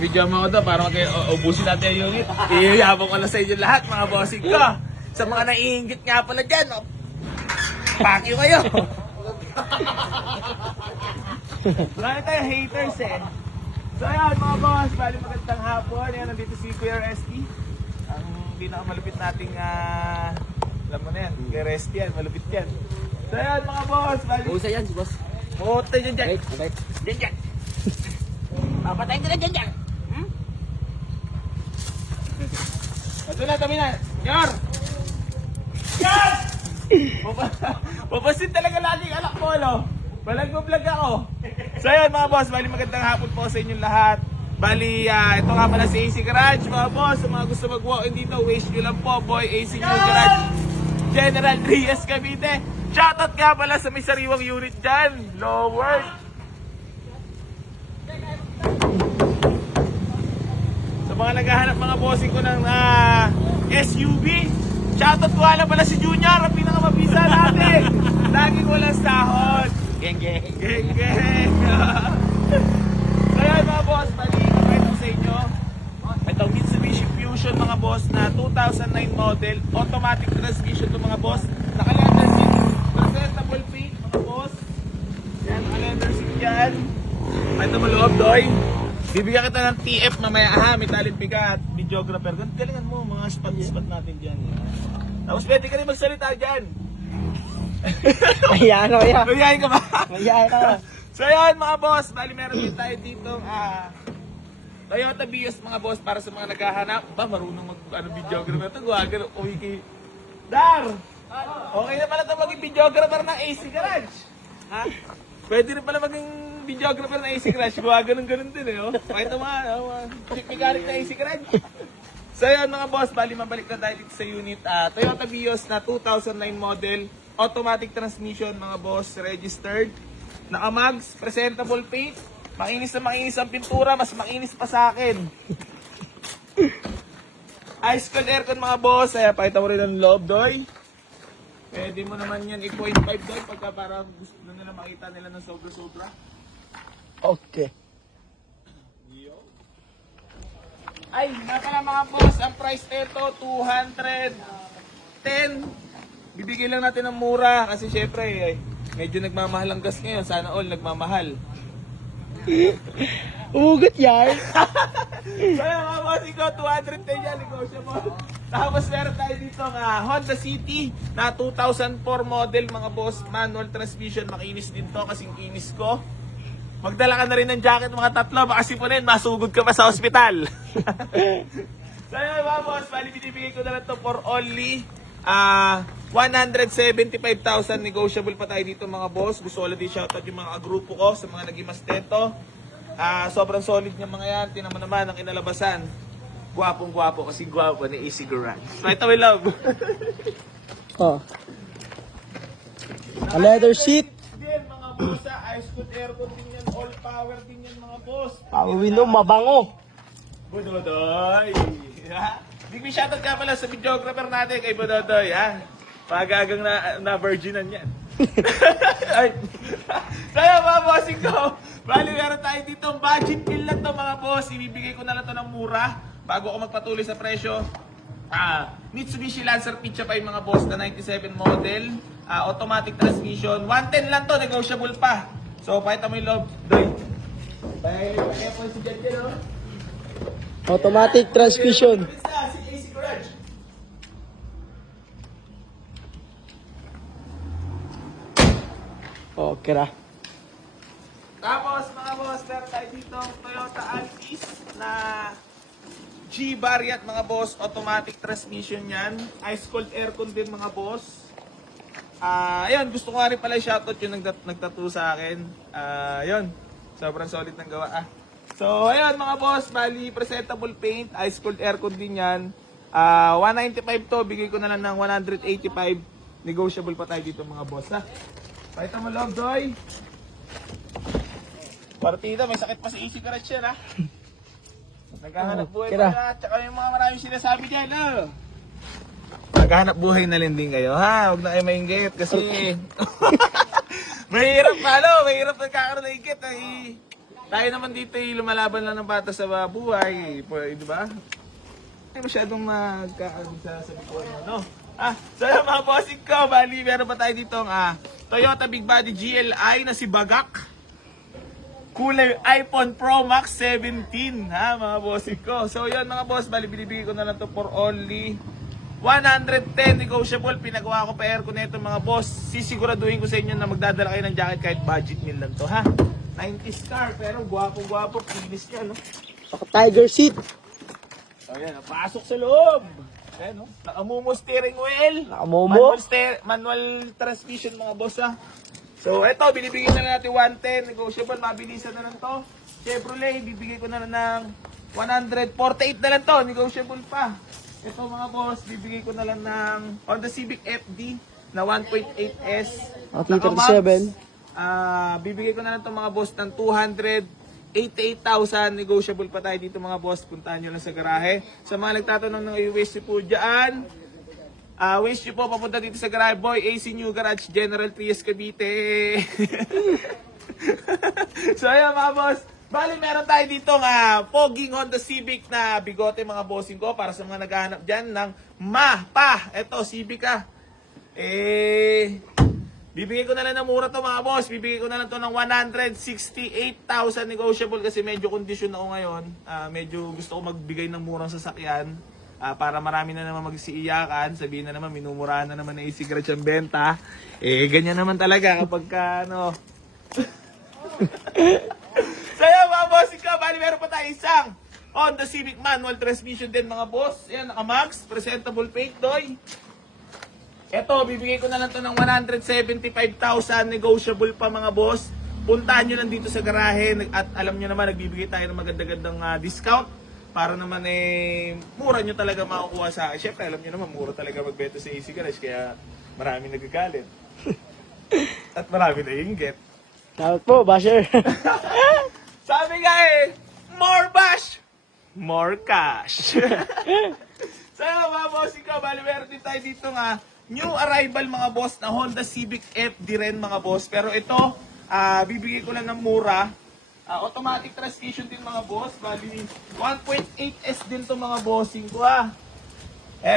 Video mo ako to para ubusin natin yung unit. Iyayabang ko na sa inyo lahat mga bossing ko. Sa mga naiingit nga pala dyan, pakyo kayo. Marami tayong haters eh. So ayan mga boss, bali magandang hapon. Ayan, nandito si Kuya Resty. Ang pinakamalupit nating, alam mo na yan, Kuya Resty yan, malupit yan. So ayan mga boss, bali... Usa yan si boss. Puta dyan dyan. Okay. Dyan dyan. Papatayin ko na dyan dyan. Ito na, kami na. Yor! Yan! Papasin talaga lagi ang anak mo, no? Balag-vlog ako. So yun mga boss, bali magandang hapon po sa inyong lahat. Bali, ito nga pala si AC Garage, mga boss. Sa mga gusto mag-walk-in dito, wish nyo lang po, boy, AC New Garage. General Reyes Cavite. Shoutout nga pala sa may sariwang unit dyan. Lower. Sa mga naghahanap mga bossing ko ng SUV, shoutout ko nga pala si Junior, ang pinakamabisa natin. Laging walang sahod. Geng geng. Geng geng. Kaya mga boss, bali kapag sa inyo, itong Mitsubishi Fusion mga boss na 2009 model, automatic transmission to mga boss. Naka-leather seat, presentable paint mga boss. Yan, naka-leather seat yan. Ito mo loob, Doy. Bibigyan kita ng TF mamaya, may talent bigat, videographer. Galingan mo, mga spot-spot natin dyan. Tapos pwede ka rin magsalita dyan. Mahiyain ako yan. Mahihayin ka ba? Mahiyain ako. So yun mga boss, bali meron din tayo dito Toyota Vios mga boss para sa mga naghahanap. Ba, marunong videographer ito. Guwagano, wiki. Dar! Okay na pala ito maging videographer ng AC Garage. Ha? Pwede rin pala maging videographer ng AC Garage. Guwaganon-ganon din eh. Oh. Pakita mo nga, mechanic ng AC Garage. So yun mga boss, bali mabalik na tayo dito sa unit. Toyota Vios na 2009 model. Automatic transmission mga boss, registered. Naka-mags, presentable paint. Makinis na makinis ang pintura, mas makinis pa sa akin. Ice cold aircon mga boss. Ay, pakita mo rin ang loob, Doy. Pwede mo naman yan 8.5 Doy pagka parang gusto na nila makita nila ng sobra-sobra. Okay. Ay, nga pala mga boss, ang price nito 210. Bibigyan lang natin ng mura kasi syempre medyo nagmamahal ang gas ngayon. Sana all nagmamahal. Umugot yan. Kaya mga boss, ikaw 210 yan, negotiable. Tapos meron tayo dito nga Honda City na 2004 model mga boss, manual transmission. Makinis din to kasing kinis ko. Magdala ka na rin ng jacket mga tatlo, baka sipunin, masugod ka pa sa ospital. So yun mga boss, bali binibigay ko na lang to for only 175,000. Negotiable pa tayo dito mga boss. Gusto ko lang din shoutout yung mga grupo ko sa mga naging mastento. Sobrang solid ng mga yan. Tinan mo naman ang inalabasan. Gwapong-gwapo kasi gwapo ni AC Garage. Right away love. Oh. A leather seat. Din mga boss, ice cold aircon din yan. All power din yan mga boss. Power window, mabango. Budodoy. Big shoutout ka pala sa videographer natin kay Budodoy, ha? Pagagang na virginan yan. Ay. Kaya mga bossing ko, bali meron tayo dito budget bill lang to mga boss. Ibibigay ko na lang to ng mura bago ako magpatuloy sa presyo. Mitsubishi Lancer Pitcha 5 mga boss na 97 model, automatic transmission. 110 lang to, negotiable pa. So pakita mo yung loob, Doy. Kaya po si Jan Jan, oh. Automatic transmission. Si AC Garage. Okay na. Tapos mga boss, meron tayo dito Toyota Altis na G-Variant mga boss, automatic transmission yan. Ice cold aircon din mga boss. Ayun, gusto ko nga rin pala shoutout yung nagtattoo sa akin. Ayun, sobrang solid ng gawa. So ayun mga boss, bali presentable paint, ice cold aircon din yan. 195 to, bigay ko na lang ng 185. Negotiable pa tayo dito mga boss, ha. Pakita mo love, Doy. Partida, may sakit pa sa AC Garage yan, ha. Naghahanap buhay pa na, tsaka yung mga maraming sinasabi dyan, ha. Naghahanap buhay na lang din kayo, ha. Huwag na kayo mainggit kasi mahirap nagkakaroon ng inggit, tayo naman dito ay lumalaban lang ng bata sa buhay. Di ba? Hindi masyadong magkaano sa bikuan mo, no? So yung mga bossing ko, bali, meron pa tayo dito Toyota Big Body GLI na si Bagak. Kulay iPhone Pro Max 17, ha, mga bossing ko. So yun mga boss, bali, binibigay ko na lang to for only 110 negotiable. Pinagawa ko pa aircon nito mga boss. Sisiguraduhin ko sa inyo na magdadala kayo ng jacket kahit budget meal lang to, ha. 90s car, pero gwapo-gwapo, kinis niya, no? Tiger seat. So yan, pasok sa loob. Ayan, no? Nakamumo steering wheel. Nakamumo. Manual transmission mga boss, ha. So eto, binibigyan na natin 110, negotiable, mabilisan na lang to. Chevrolet, bibigay ko na lang ng 148 na lang to, negotiable pa. Ito mga boss, bibigay ko na lang ng Honda Civic FD na 1.8S. T37. Bibigay ko na lang to mga boss ng 288,000, negotiable pa tayo dito mga boss. Puntahan nyo lang sa garahe. Sa mga nagtatanong ng i-waste po dyan, wish nyo po papunta dito sa garahe. Boy, AC New Garage, General Trias, Cavite. So ayun mga boss, bali meron tayo dito foging Honda Civic na bigote mga bossing ko para sa mga naghahanap dyan ng Eto, Civic bibigay ko na lang ng mura to mga boss. Bibigay ko na lang to ng 168,000 negotiable kasi medyo kondisyon ako ngayon. Medyo gusto ko magbigay ng murang sasakyan. Para marami na naman magsiiyakan, sabihin na naman minumurahan na naman na e-cigarette ang benta. Ganyan naman talaga kapag So yan mga boss, bali meron pa tayo isang Honda Civic manual transmission din mga boss. Yan, naka-max, presentable paint doy. Eto, bibigay ko na lang to ng 175,000 negotiable pa mga boss. Puntahan nyo lang dito sa garahe at alam nyo naman nagbibigay tayo ng maganda-gandang discount. Para naman mura nyo talaga makukuha sa akin. Siyempre, alam nyo naman, mura talaga magbenta sa AC Garage, kaya marami nagagalit. At marami na inggit. Tawag po, basher. Sabi nga more bash, more cash. So, mga boss, bali meron din tayo dito new arrival mga boss na Honda Civic FD rin mga boss. Pero ito, bibigay ko lang ng mura. Automatic transmission din mga boss. Bali, 1.8S din to mga bossing ko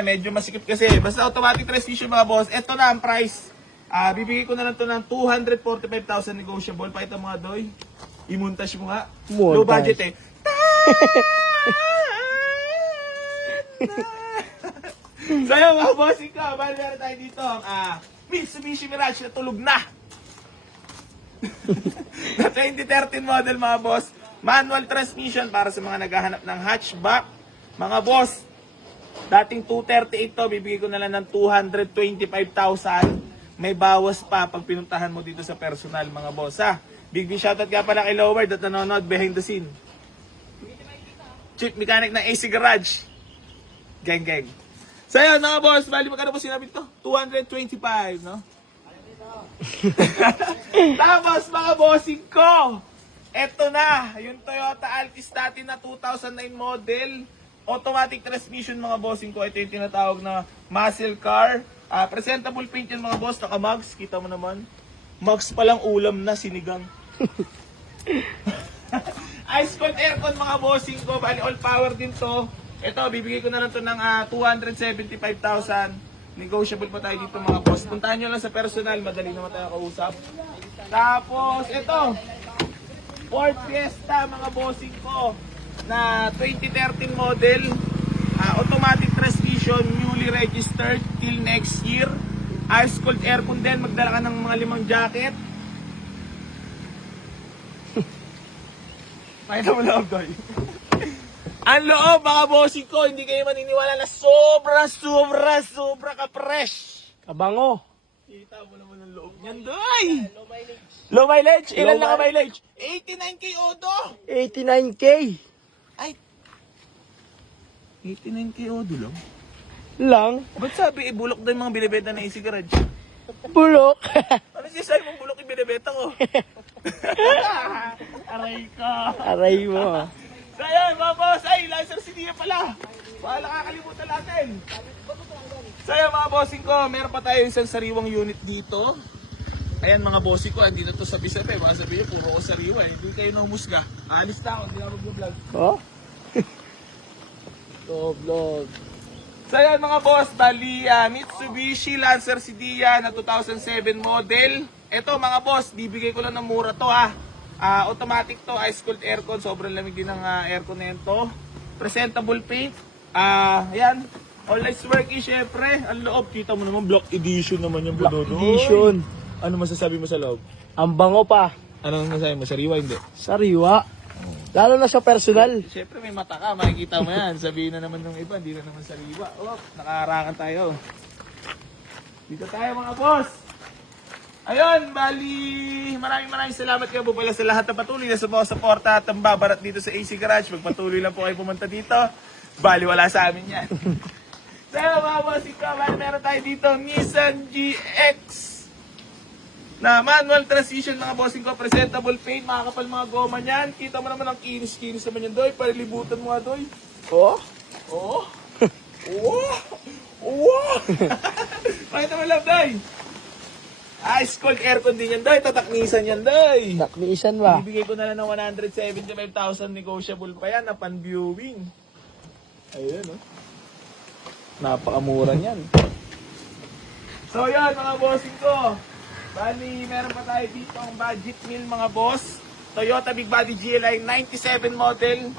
medyo masikip kasi. Basta automatic transmission mga boss. Ito na ang price. Bibigay ko na lang to ng 245,000 negotiable. Pa ito mga doy. I-montage mo nga. Montage. Low budget So yun mga bossing ko. Bali meron tayo dito Mitsubishi Mirage na tulog na. Na 2013 model mga boss. Manual transmission para sa mga naghahanap ng hatchback. Mga boss, dating 238 to, bibigay ko na lang ng 225,000. May bawas pa pag pinuntahan mo dito sa personal mga boss Big shoutout ka pala kay Loward at nanonood behind the scene. Chief mechanic ng AC Garage. Gang gang. So yun mga boss, bali magkano po sinabi to? 225, no? Tapos mga bossing ko, eto na, yung Toyota Altis natin na 2009 model, automatic transmission mga bossing ko. Ito yung tinatawag na muscle car. Presentable paint yan mga boss, naka-mags, kita mo naman. Mags palang ulam na, sinigang. Ice cold aircon mga bossing ko, bali all power din to. Ito, bibigay ko na lang to ng 275,000. Negotiable pa tayo dito mga boss. Puntahan nyo lang sa personal, madali naman tayo kausap. Tapos, ito, Ford Fiesta mga bossing ko na 2013 model. Automatic transmission, newly registered till next year. Ice cold aircon din, magdala ka ng mga 5 jacket. Pakita mo loob, Doy. Ang loob mga bossing ko, hindi kayo maniniwala na sobra ka fresh. Kabango. Kita mo naman ang loob niyan, Doy. Low mileage? Ilan lang ang mileage? 89k Odo. 89K. Ay, 89k Odo lang? Lang. Ba't sabi bulok daw yung mga binibenta na AC Garage? Bulok. Ano siya mong bulok yung binibenta ko? Aray ka. Aray mo. So yun, mga boss, ay, Lancer CD pala. Baka nakakalimutan natin. So yun, mga bossing ko, meron pa tayo isang sariwang unit dito. Ayan mga bossy ko, andito to sa Bisabe. Baka sabihin nyo, puro ko sariwa. Hindi kayo namusga. Alis na ako, hindi ako mag-vlog. Oh? Vlog. So ayan mga boss, bali Mitsubishi Lancer Sedia na 2007 model. Ito mga boss, bibigay ko lang ng mura to ha. Automatic to, ice-cooled aircon. Sobrang lamig din ng aircon na ito. Presentable paint. Ayan. All lights working syempre. Ang loob, kita mo naman, Black Edition naman yung Black budo. Edition. Ano masasabi mo sa loob? Ang bango pa. Ano masasabi mo? Sariwa hindi? Sariwa. Lalo na sa personal. Syempre may mata ka, makikita mo yan. Sabihin na naman ng iba, hindi na naman sariwa. Oh, nakaharangan tayo. Dito tayo mga boss. Ayun, bali, maraming salamat kayo po pala sa lahat na patuloy na sumusuporta at ang babarat dito sa AC Garage. Magpatuloy lang po kayo pumunta dito. Bali, wala sa amin yan. So, mga boss, ikaw, meron tayo dito, Nissan GX na manual transmission mga bossing ko, presentable paint, makakapal mga goma niyan. Kita mo naman ang kinis-kinis naman yan, Doy. Parilibutan mo nga, Doy. Oh? Oo. Oo. Oo. Pakita mo lang, Doy. Ice cold aircon din yan, Doy. Tataknisan yan, Doy. Takniisan ba? Bibigay ko na lang ng 175,000 negotiable pa yan na pan-viewing. Ayun, oh. Napakamura niyan. So, yan, mga bossing ko. Bali, meron pa tayo dito ang budget meal mga boss. Toyota Big Body GLI 97 model.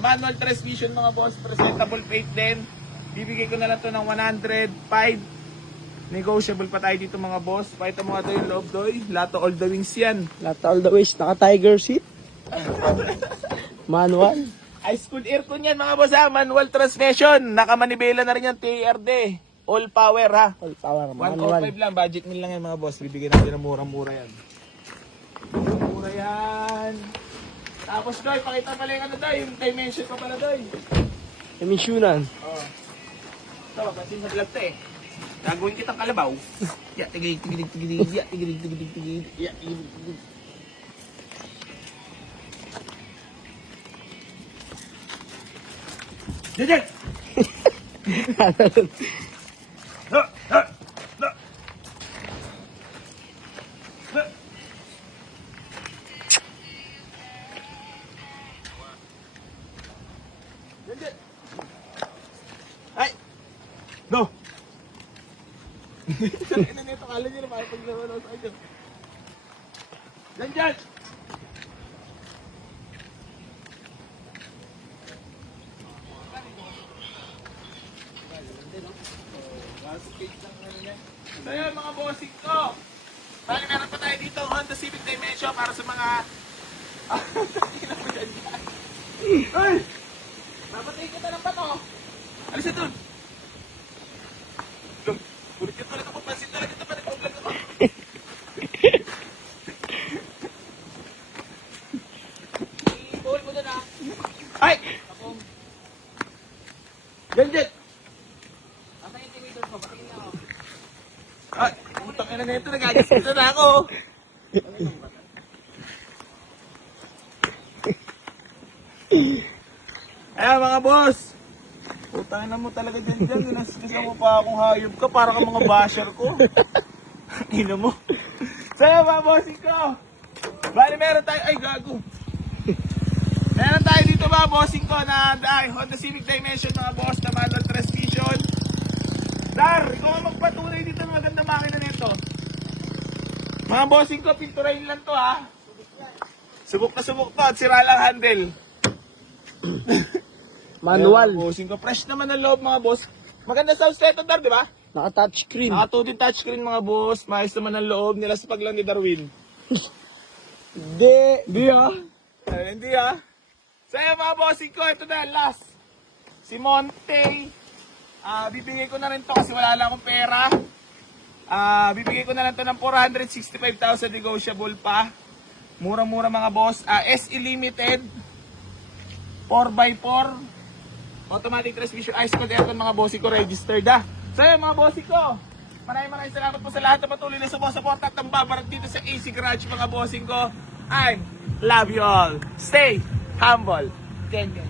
Manual transmission mga boss. Presentable paint din. Bibigay ko na lang to ng 105. Negotiable pa tayo dito mga boss. Pakita mo nga ito yung loob, Doy. Lato all the wings yan. Lahat all the ways. Naka-tiger seat. Manual. Ice cold aircon yan mga boss ha. Manual transmission. Nakamanibela na rin yan TRD. All power ha. All power. 105 Manual. lang, budget meal lang yan mga boss. Bibigyan natin ng murang-mura yan. Mura yan. Tapos Doy, pakita pala yung ano Doy, yung dimension pa pala Doy. Emisyonan. Oh. Ito, pansin sa vlog to eh. Gagawin kitang kalabaw. Ya, tigig. Ya, tigig. Ya, tigig. Jajak! No, no, no. No. Jajak! Ay! No! Ina nito, kala nyo na paglaro na sa inyo. Jajak! So yun mga bossing ko. Bali meron pa tayo dito Honda Civic Dimension para sa mga... Ay! Napatayin kita ng bato. Alis na dun. Ulit ka talaga papansin talaga ito pa nag-vlog ako. I-ball mo dun ah. Ay! Ganyan! Ay, putang ina nito, nagagasito na ako. Ayan mga boss. Putang ina mo talaga dyan. Nasisa mo pa akong hayop ka para ka mga basher ko. Ina mo. So ayan mga bossing ko. Bali meron tayo, ay gago. Meron tayo dito mga bossing ko na Honda Civic Dimension mga boss na manual transmission. Dar, ikaw ang magpatunay dito ng maganda makina nito. Mga bossing ko, pinturahin lang to ha. Subok na subok to at sira lang handle. Manual. Ayan, bossing ko, fresh naman ang loob mga boss. Maganda sa status Dar, di ba? Naka-touchscreen. Naka 2D touchscreen mga boss. Maayos naman ang loob nila sa paglang ni Darwin. Di ah. Hindi ha. So ayan mga bossing ko, ito na last. Si Monte. Bibigay ko na rin to kasi wala lang akong pera. Bibigay ko na lang to ng 465,000 negotiable pa. Mura-mura mga boss. SE Limited 4x4 automatic transmission ice cold aircon mga bossing ko registered ha. So yun mga bossing ko, maraming salamat po sa lahat na patuloy na sumusuporta at tambabarat dito sa AC Garage mga bossing ko. I love you all. Stay humble. Ganyan.